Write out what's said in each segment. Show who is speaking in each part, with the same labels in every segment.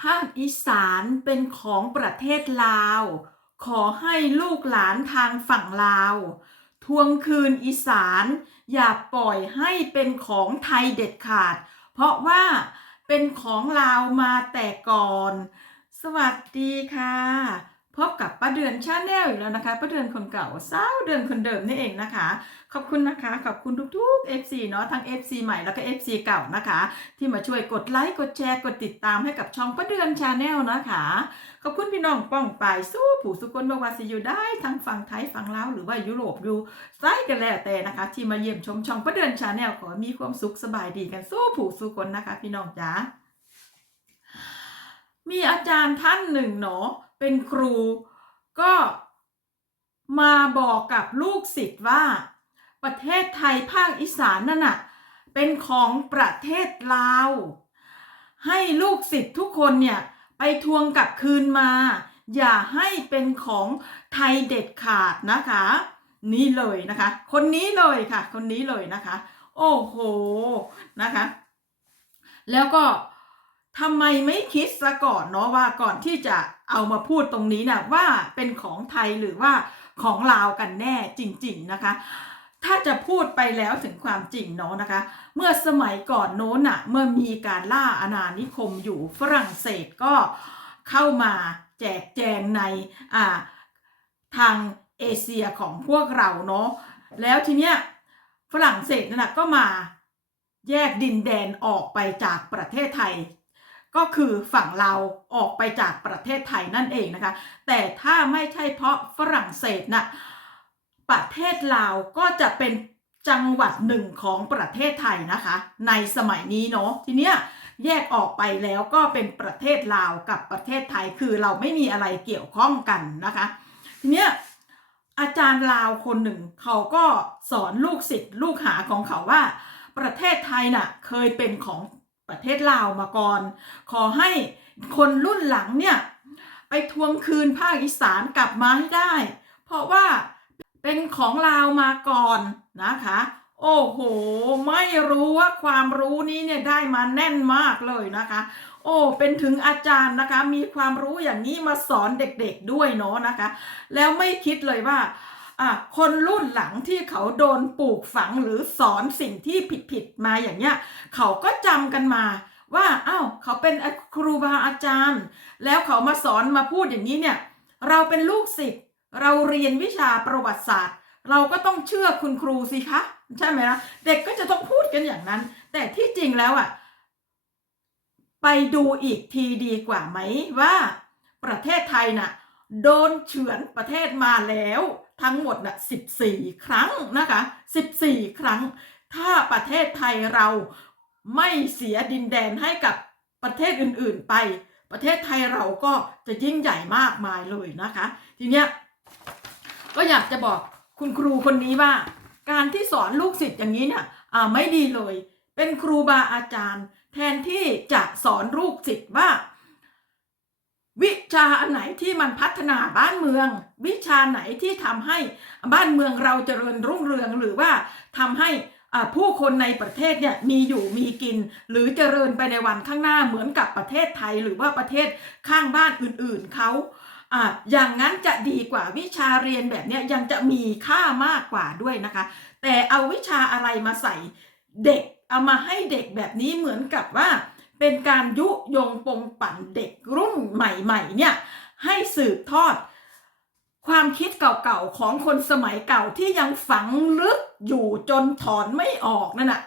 Speaker 1: ภาคอีสานเป็นของประเทศลาว ขอให้ลูกหลานทางฝั่งลาว ทวงคืนอีสาน อย่าปล่อยให้เป็นของไทยเด็ดขาด เพราะว่าเป็นของลาวมาแต่ก่อน สวัสดีค่ะ พบกับป้าเดือนชาแนลอีกแล้วนะคะป้าเดือนคนเก่าสาวเดือนคนเดิมนี่เองนะคะ ขอบคุณนะคะ ขอบคุณทุกๆ FC เนาะทั้ง FC ใหม่แล้วก็ FC เก่านะคะ ที่มาช่วยกดไลค์กดแชร์กดติดตามให้กับช่องป้าเดือนชาแนลนะคะ ขอบคุณพี่น้องป้องปายสู้ผู้สุกลบวาสิอยู่ได้ทั้งฝั่งไทยฝั่งลาวหรือว่ายุโรปอยู่ไส้กันแล้วแต่นะคะ ที่มาเยี่ยมชมช่องป้าเดือนชาแนลขอมีความสุขสบายดีกันสู้ผู้สุกลนะคะ พี่น้องจ๋ามีอาจารย์ท่านหนึ่งเนาะ เป็นครู ก็มาบอกกับลูกศิษย์ว่า ประเทศไทยภาคอีสานนั่นน่ะเป็นของประเทศลาว ให้ลูกศิษย์ทุกคนเนี่ยไปทวงกลับคืนมา อย่าให้เป็นของไทยเด็ดขาดนะคะ นี่เลยนะคะ คนนี้เลยค่ะ คนนี้เลยนะคะ โอ้โหนะคะ แล้วก็ทำไมไม่คิดซะก่อนเนาะว่าก่อนที่จะ เอามาพูดตรงนี้นะว่าเป็นของไทยหรือว่าของลาวกันแน่จริง ๆนะคะ ถ้าจะพูดไปแล้วถึงความจริงเนาะนะคะ เมื่อสมัยก่อนโน้นอะเมื่อมีการล่าอาณานิคมอยู่ฝรั่งเศสก็เข้ามาแจกแจงในอ่าทางเอเชียของพวกเราเนาะแล้วทีเนี้ยฝรั่งเศสนั่นนะก็มาแยกดินแดนออกไปจากประเทศไทย ก็คือฝั่งเราออกไปจากประเทศไทยนั่นเองนะคะ แต่ถ้าไม่ใช่เพราะฝรั่งเศสนะประเทศลาวก็จะเป็นจังหวัดหนึ่งของประเทศไทยนะคะ ในสมัยนี้เนาะทีเนี้ยแยกออกไปแล้วก็เป็นประเทศลาวกับประเทศไทยคือเราไม่มีอะไรเกี่ยวข้องกันนะคะ ทีเนี้ยอาจารย์ลาวคนหนึ่ง เขาก็สอนลูกศิษย์ลูกหาของเขาว่า ประเทศไทยน่ะเคยเป็นของ ประเทศลาวมาก่อน ขอให้คนรุ่นหลังเนี่ยไปทวงคืนภาคอีสานกลับมาให้ได้ เพราะว่าเป็นของลาวมาก่อนนะคะ โอ้โห ไม่รู้ว่าความรู้นี้เนี่ยได้มาแน่นมากเลยนะคะ โอ้เป็นถึงอาจารย์นะคะ มีความรู้อย่างนี้มาสอนเด็กๆด้วยเนาะนะคะ แล้วไม่คิดเลยว่า คนรุ่นหลังที่เขาโดนปลูกฝังหรือสอนสิ่งที่ผิดๆมาอย่างเงี้ยเขาก็จำกันมาว่าอ้าวเขาเป็นครูบาอาจารย์ แล้วเขามาสอนมาพูดอย่างนี้เนี่ย เราเป็นลูกศิษย์เราเรียนวิชาประวัติศาสตร์ เราก็ต้องเชื่อคุณครูสิคะใช่ไหมนะเด็กก็จะต้องพูดกันอย่างนั้น แต่ที่จริงแล้วอะ ไปดูอีกทีดีกว่าไหมว่าประเทศไทยน่ะ โดนเฉือนประเทศมาแล้วทั้งหมดน่ะ14 ครั้งนะคะ 14 ครั้ง ถ้าประเทศไทยเราไม่เสียดินแดนให้กับประเทศอื่นๆไป ประเทศไทยเราก็จะยิ่งใหญ่มากมายเลยนะคะ ทีเนี้ยก็อยากจะบอกคุณครูคนนี้ว่า การที่สอนลูกศิษย์อย่างนี้เนี่ยอ่าไม่ดีเลย เป็นครูบาอาจารย์ แทนที่จะสอนลูกศิษย์ว่า วิชาอันไหนที่มันพัฒนาบ้านเมือง วิชาไหนที่ทำให้บ้านเมืองเราเจริญรุ่งเรืองหรือว่าทำให้ผู้คนในประเทศเนี่ยมีอยู่มีกิน หรือเจริญไปในวันข้างหน้าเหมือนกับประเทศไทย หรือว่าประเทศข้างบ้านอื่นๆเขาอ่าอย่างนั้นจะดีกว่าวิชาเรียนแบบเนี้ยยังจะมีค่ามากกว่าด้วยนะคะ แต่เอาวิชาอะไรมาใส่เด็กเอามาให้เด็กแบบนี้เหมือนกับว่า เป็นการยุยงปงปั่นเด็กรุ่นใหม่ๆเนี่ยให้สืบทอด ความคิดเก่าๆของคนสมัยเก่าที่ยังฝังลึกอยู่จนถอนไม่ออกนั่นน่ะ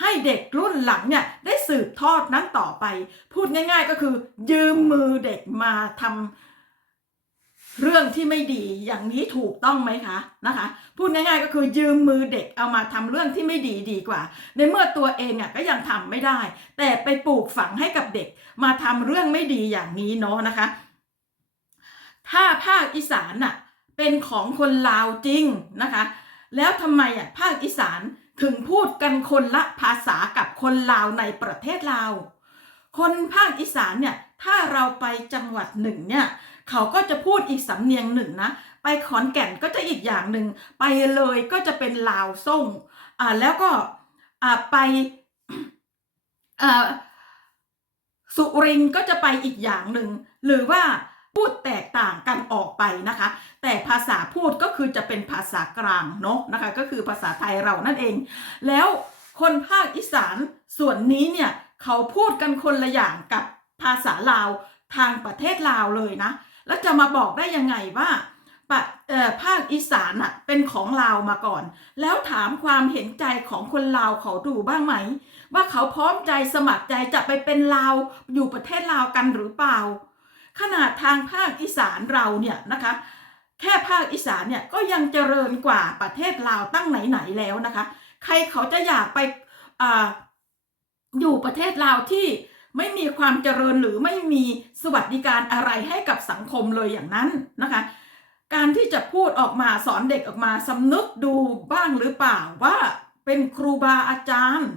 Speaker 1: ให้เด็กรุ่นหลังเนี่ยได้สืบทอดนั้นต่อไป พูดง่าย ๆก็คือ ยืมมือเด็กมาทำ เรื่องที่ไม่ดีอย่างนี้ถูกต้องไหมคะนะคะ พูดง่ายๆก็คือยืมมือเด็กเอามาทำเรื่องที่ไม่ดีดีกว่า ในเมื่อตัวเองอะก็ยังทำไม่ได้ แต่ไปปลูกฝังให้กับเด็กมาทำเรื่องไม่ดีอย่างนี้เนาะนะคะ ถ้าภาคอีสานน่ะเป็นของคนลาวจริงนะคะ แล้วทำไมอะภาคอีสานถึงพูดกันคนละภาษากับคนลาวในประเทศลาว คนภาคอีสานเนี่ยถ้าเราไปจังหวัดหนึ่งเนี่ย เขาก็จะพูดอีกสำเนียงหนึ่งนะ ไปขอนแก่นก็จะอีกอย่างหนึ่ง ไปเลยก็จะเป็นลาวส่งอ่าแล้วก็อ่าไปอ่าสุรินก็จะไปอีกอย่างหนึ่ง หรือว่าพูดแตกต่างกันออกไปนะคะ แต่ภาษาพูดก็คือจะเป็นภาษากลางเนาะนะคะ ก็คือภาษาไทยเรานั่นเอง แล้วคนภาคอีสานส่วนนี้เนี่ย เขาพูดกันคนละอย่างกับภาษาลาวทางประเทศลาวเลยนะ แล้วจะมาบอกได้ยังไงว่าปะภาคอีสานอะเป็นของลาวมาก่อน แล้วถามความเห็นใจของคนลาวเขาดูบ้างไหม ว่าเขาพร้อมใจสมัครใจจะไปเป็นลาวอยู่ประเทศลาวกันหรือเปล่า ขนาดทางภาคอีสานเราเนี่ยนะคะ แค่ภาคอีสานเนี่ยก็ยังเจริญกว่าประเทศลาวตั้งไหนๆแล้วนะคะ ใครเขาจะอยากไปออยู่ประเทศลาวที่ ไม่มีความเจริญหรือไม่มีสวัสดิการอะไรให้กับสังคมเลยอย่างนั้นนะคะ การที่จะพูดออกมาสอนเด็กออกมาสำนึกดูบ้างหรือเปล่าว่าเป็นครูบาอาจารย์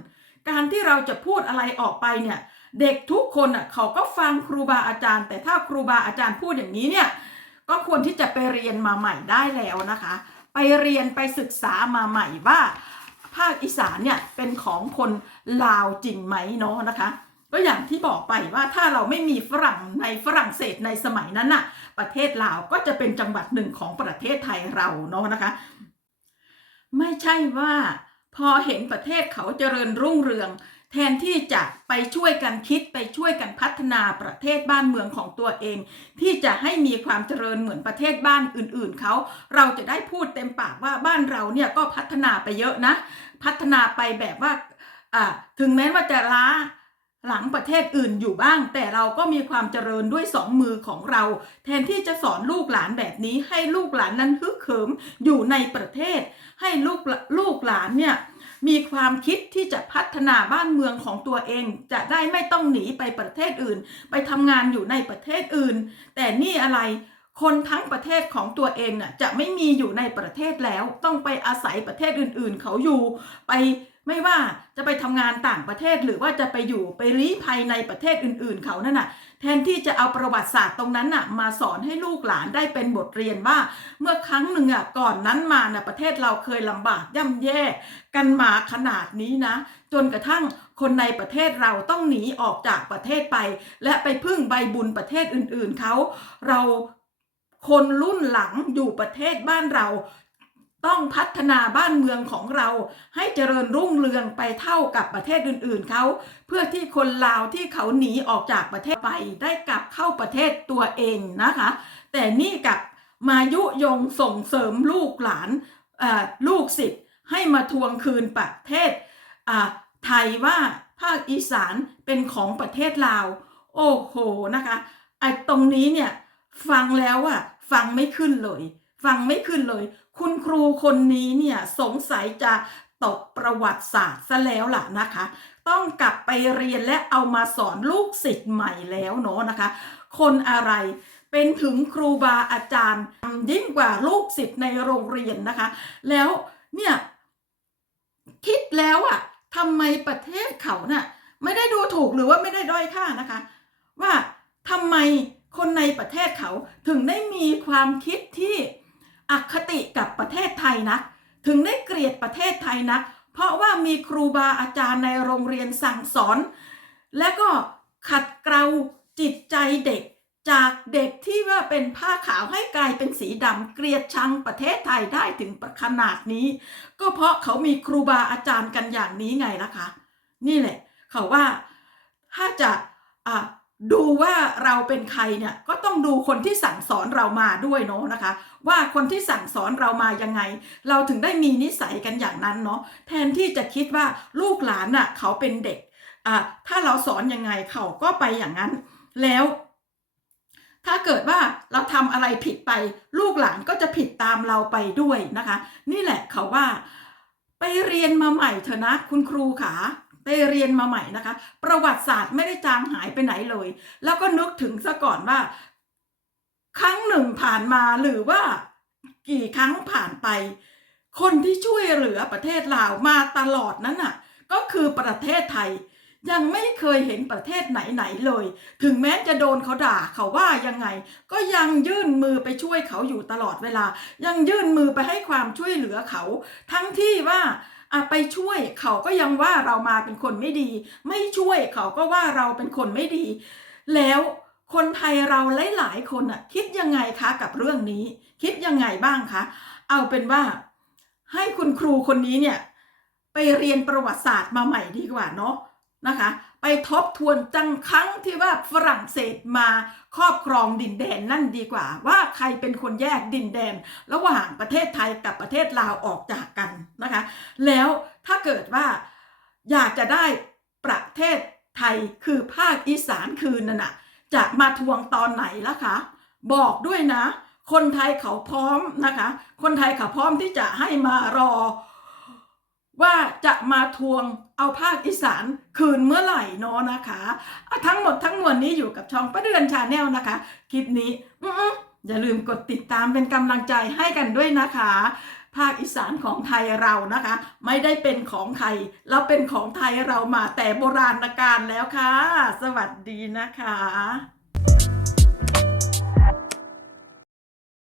Speaker 1: การที่เราจะพูดอะไรออกไปเนี่ยเด็กทุกคนอะเขาก็ฟังครูบาอาจารย์ แต่ถ้าครูบาอาจารย์พูดอย่างนี้เนี่ยก็ควรที่จะไปเรียนมาใหม่ได้แล้วนะคะ ไปเรียนไปศึกษามาใหม่ว่าภาคอีสานเนี่ยเป็นของคนลาวจริงไหมเนาะนะคะ ก็อย่างที่บอกไปว่าถ้าเราไม่มีฝรั่งในฝรั่งเศสในสมัยนั้นน่ะ ประเทศลาวก็จะเป็นจังหวัดหนึ่งของประเทศไทยเราเนาะนะคะ ไม่ใช่ว่าพอเห็นประเทศเขาเจริญรุ่งเรือง แทนที่จะไปช่วยกันคิดไปช่วยกันพัฒนาประเทศบ้านเมืองของตัวเอง ที่จะให้มีความเจริญเหมือนประเทศบ้านอื่น ๆเขาเราจะได้พูดเต็มปากว่าบ้านเราเนี่ยก็พัฒนาไปเยอะนะ พัฒนาไปแบบว่าอ่าถึงแม้ว่าจะล้า หลังประเทศอื่นอยู่บ้าง แต่เราก็มีความเจริญด้วยสองมือของเรา แทนที่จะสอนลูกหลานแบบนี้ ให้ลูกหลานนั้นฮึกเหิมอยู่ในประเทศ ให้ลูกลูกหลานเนี่ยมีความคิดที่จะพัฒนาบ้านเมืองของตัวเอง จะได้ไม่ต้องหนีไปประเทศอื่น ไปทำงานอยู่ในประเทศอื่น แต่นี่อะไรคนทั้งประเทศของตัวเองน่ะจะไม่มีอยู่ในประเทศแล้ว ต้องไปอาศัยประเทศอื่น ๆ เขาอยู่ไป ไม่ว่าจะไปทำงานต่างประเทศหรือว่าจะไปอยู่ไปลี้ภัยในประเทศอื่นๆ เขานั่นน่ะแทนที่จะเอาประวัติศาสตร์ตรงนั้นน่ะมาสอนให้ลูกหลานได้เป็นบทเรียนว่า เมื่อครั้งหนึ่งอะก่อนนั้นมาน่ะประเทศเราเคยลำบากย่ำแย่กันมาขนาดนี้นะ จนกระทั่งคนในประเทศเราต้องหนีออกจากประเทศไป และไปพึ่งใบบุญประเทศอื่นๆเขาเราคนรุ่นหลังอยู่ประเทศบ้านเรา ต้องพัฒนาบ้านเมืองของเราให้เจริญรุ่งเรืองไปเท่ากับประเทศอื่นๆเขาเพื่อที่คนลาวที่เขาหนีออกจากประเทศไปได้กลับเข้าประเทศตัวเองนะคะ แต่นี่กับมายุยงส่งเสริมลูกหลานลูกศิษย์ให้มาทวงคืนประเทศไทยว่าภาคอีสานเป็นของประเทศลาว โอ้โหนะคะไอ้ตรงนี้เนี่ยฟังแล้วอะฟังไม่ขึ้นเลย ฟังไม่ขึ้นเลย คุณครูคนนี้เนี่ยสงสัยจะตกประวัติศาสตร์ซะแล้วล่ะนะคะ ต้องกลับไปเรียนและเอามาสอนลูกศิษย์ใหม่แล้วเนาะนะคะ คนอะไรเป็นถึงครูบาอาจารย์ยิ่งกว่าลูกศิษย์ในโรงเรียนนะคะ แล้วเนี่ยคิดแล้วอะทำไมประเทศเขาน่ะไม่ได้ดูถูกหรือว่าไม่ได้ด้อยค่านะคะ ว่าทำไมคนในประเทศเขาถึงได้มีความคิดที่ อคติกับประเทศไทยนะถึงได้เกลียดประเทศไทยนะเพราะว่ามีครูบาอาจารย์ในโรงเรียนสั่งสอน และก็ขัดเกลาจิตใจเด็กจากเด็กที่ว่าเป็นผ้าขาวให้กลายเป็นสีดำเกลียดชังประเทศไทยได้ถึงขนาดนี้ ก็เพราะเขามีครูบาอาจารย์กันอย่างนี้ไงล่ะคะนี่แหละเขาว่าถ้าจะะดูว่าเราเป็นใครเนี่ยก็ ต้องดูคนที่สั่งสอนเรามาด้วยเนาะนะคะ ว่าคนที่สั่งสอนเรามายังไง เราถึงได้มีนิสัยกันอย่างนั้นเนาะแทนที่จะคิดว่าลูกหลานน่ะเขาเป็นเด็กอะถ้าเราสอนยังไงเขาก็ไปอย่างนั้น แล้ว ถ้าเกิดว่าเราทำอะไรผิดไป ลูกหลานก็จะผิดตามเราไปด้วยนะคะ นี่แหละเขาว่า ไปเรียนมาใหม่เถอะนะคุณครูขาไปเรียนมาใหม่นะคะ ประวัติศาสตร์ไม่ได้จางหายไปไหนเลย แล้วก็นึกถึงซะก่อนว่า ครั้งหนึ่งผ่านมาหรือว่ากี่ครั้งผ่านไป คนที่ช่วยเหลือประเทศลาวมาตลอดนั้นน่ะ ก็คือประเทศไทย ยังไม่เคยเห็นประเทศไหนๆเลย ถึงแม้จะโดนเขาด่าเขาว่ายังไง ก็ยังยื่นมือไปช่วยเขาอยู่ตลอดเวลา ยังยื่นมือไปให้ความช่วยเหลือเขา ทั้งที่ว่าอะไปช่วยเขาก็ยังว่าเรามาเป็นคนไม่ดี ไม่ช่วยเขาก็ว่าเราเป็นคนไม่ดี แล้ว คนไทยเราหลาย ๆ คนอะคิดยังไงคะกับเรื่องนี้ คิดยังไงบ้างคะ เอาเป็นว่าให้คุณครูคนนี้เนี่ยไปเรียนประวัติศาสตร์มาใหม่ดีกว่าเนาะนะคะ ไปทบทวนจังครั้งที่ว่าฝรั่งเศสมาครอบครองดินแดนนั่นดีกว่า ว่าใครเป็นคนแยกดินแดน ระหว่างประเทศไทยกับประเทศลาวออกจากกันนะคะ แล้วถ้าเกิดว่าอยากจะได้ประเทศไทยคือภาคอีสานคืนนั่นน่ะ จะมาทวงตอนไหนล่ะคะ บอกด้วยนะ คนไทยเขาพร้อมนะคะ คนไทยเขาพร้อมที่จะให้มารอ ว่าจะมาทวงเอาภาคอีสานคืนเมื่อไหร่เนาะนะคะ ทั้งหมดทั้งมวลนี้อยู่กับช่องประเดือนชาแนลนะคะ คลิปนี้อือย่าลืมกดติดตามเป็นกำลังใจให้กันด้วยนะคะ ภาคอีสานของไทยเรานะคะ ไม่ได้เป็นของใครเราเป็นของไทยเรามาแต่โบราณกาลแล้วค่ะ สวัสดีนะคะ